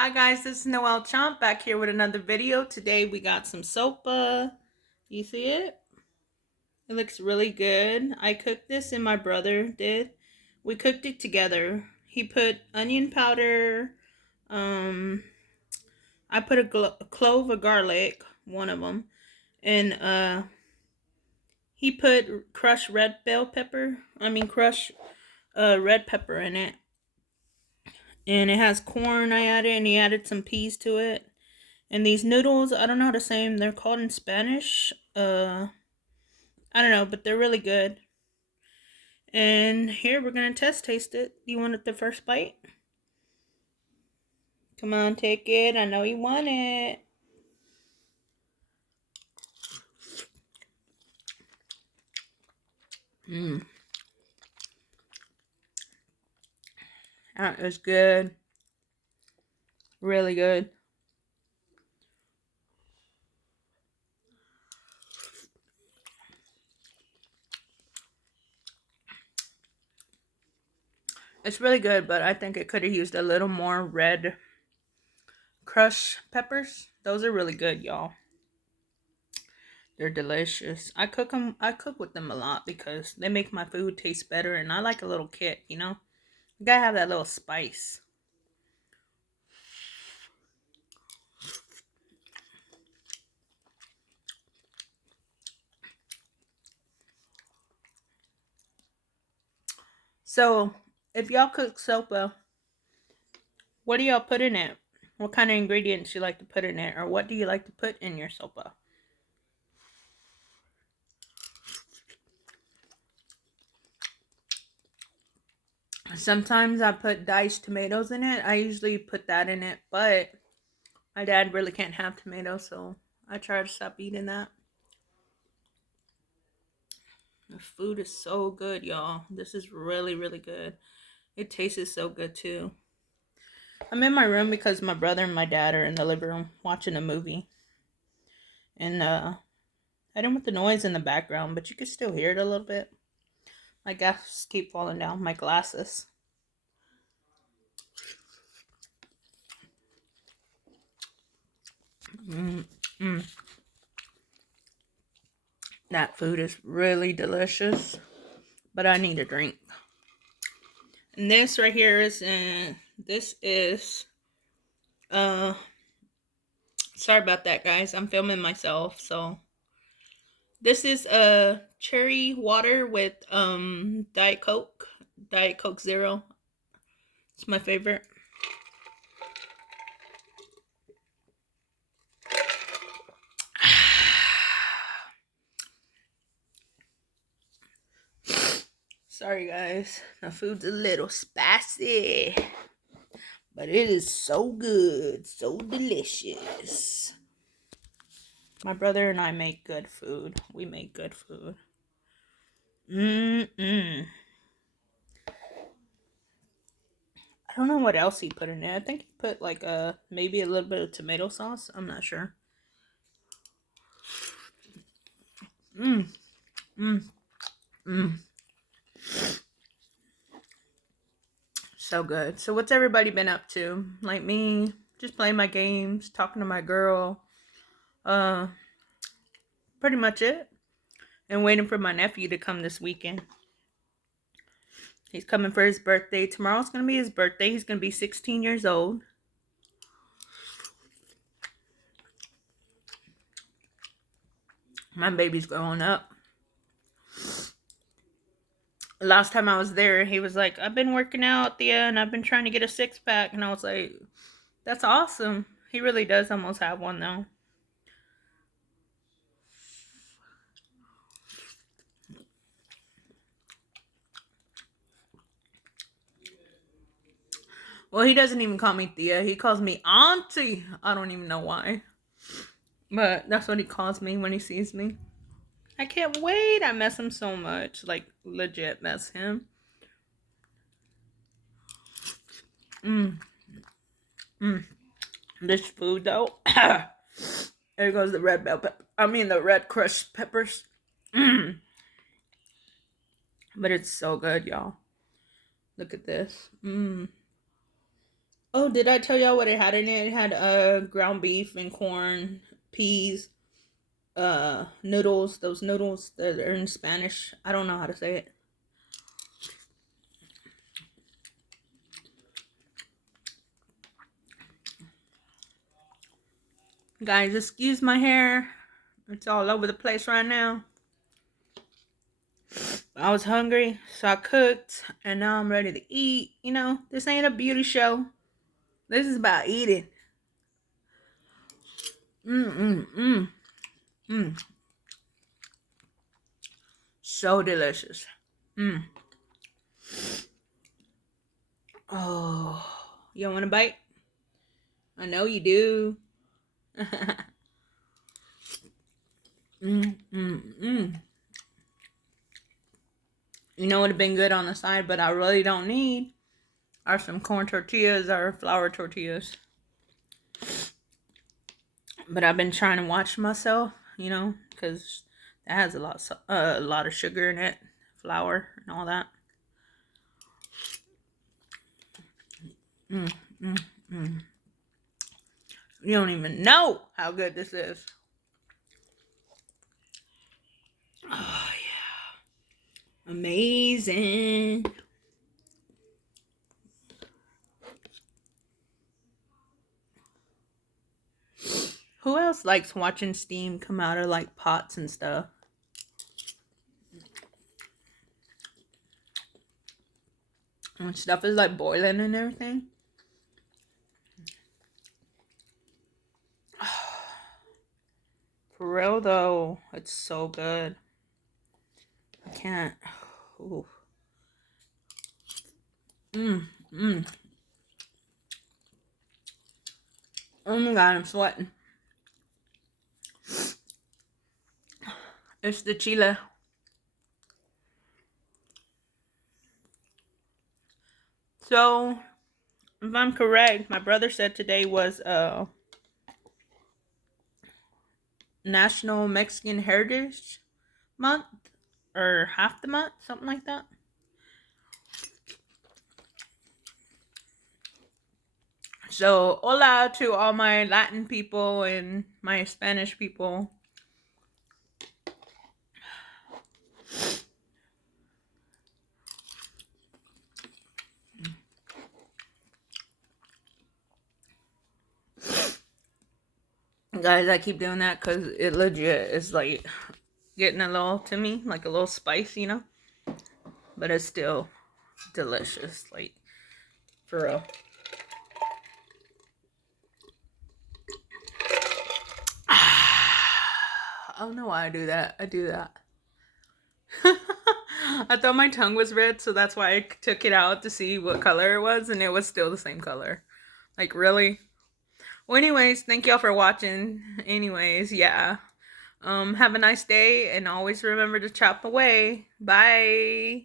Hi guys, this is Noelle Chomp back here with another video. Today we got some sopa. You see it? It looks really good. I cooked this and my brother did. We cooked it together. He put onion powder, um, I put a clove of garlic, one of them, and he put crushed crushed red pepper in it. And it has corn I added, and he added some peas to it. And these noodles, I don't know how to say them. They're called in Spanish. I don't know, but they're really good. And here we're gonna taste it. You want it the first bite? Come on, take it. I know you want it. Mmm. That is good. Really good. It's really good, but I think it could have used a little more red crushed peppers. Those are really good, y'all. They're delicious. I cook them. I cook with them a lot because they make my food taste better, and I like a little kick. You gotta have that little spice. So, if y'all cook sopa, what do y'all put in it? What kind of ingredients you like to put in it, or what do you like to put in your sopa? Sometimes I put diced tomatoes in it. I usually put that in it, but my dad really can't have tomatoes, so I try to stop eating that. The food is so good, y'all. This is really, really good. It tastes so good too. I'm in my room because my brother and my dad are in the living room watching a movie. And I don't want the noise in the background, but you can still hear it a little bit. My glasses keep falling down. My glasses. Mm-mm. That food is really delicious, but I need a drink. And this right here is uh sorry about that, guys. I'm filming myself, so this is cherry water with Diet Coke Zero. It's my favorite. Sorry, guys. My food's a little spicy, but it is so good, so delicious. My brother and I make good food. We make good food. I don't know what else he put in it. I think he put like maybe a little bit of tomato sauce. I'm not sure. Mmm. Mmm. Mmm. So good. So what's everybody been up to? Like me, just playing my games, talking to my girl. Uh Pretty much it. And waiting for my nephew to come this weekend. He's coming for his birthday. Tomorrow's going to be his birthday. He's going to be 16 years old. My baby's growing up. Last time I was there, he was like, I've been working out, Thea, and I've been trying to get a six-pack. And I was like, that's awesome. He really does almost have one, though. Well, he doesn't even call me Thea. He calls me Auntie. I don't even know why. But that's what he calls me when he sees me. I can't wait. I miss him so much. Like, legit miss him. Mmm. Mmm. This food, though. There goes the red bell pepper. I mean, the red crushed peppers. Mmm. But it's so good, y'all. Look at this. Mmm. Oh, did I tell y'all what it had in it? It had ground beef and corn, peas, noodles. Those noodles that are in Spanish. I don't know how to say it. Guys, excuse my hair. It's all over the place right now. I was hungry, so I cooked, and now I'm ready to eat. You know, this ain't a beauty show. This is about eating. So delicious. Oh, you want a bite? I know you do. You know what would have been good on the side, but I really don't need, are some corn tortillas or flour tortillas. But I've been trying to watch myself, you know, because that has a lot of sugar in it, flour and all that. You don't even know how good this is. Oh yeah, amazing. Who else likes watching steam come out of like pots and stuff? When stuff is like boiling and everything. For real though, it's so good. I can't. Ooh. Oh my god, I'm sweating. It's the chile. So, if I'm correct, my brother said today was National Mexican Heritage Month, or half the month, something like that. So, hola to all my Latin people and my Spanish people. Guys, I keep doing that because it legit is like getting a little to me, like a little spice, you know? But it's still delicious, like, for real. I don't know why I do that. I do that. I thought my tongue was red, so that's why I took it out to see what color it was, and it was still the same color. Like, really? Well, anyways, thank y'all for watching. Anyways, yeah. Have a nice day, and always remember to chop away. Bye.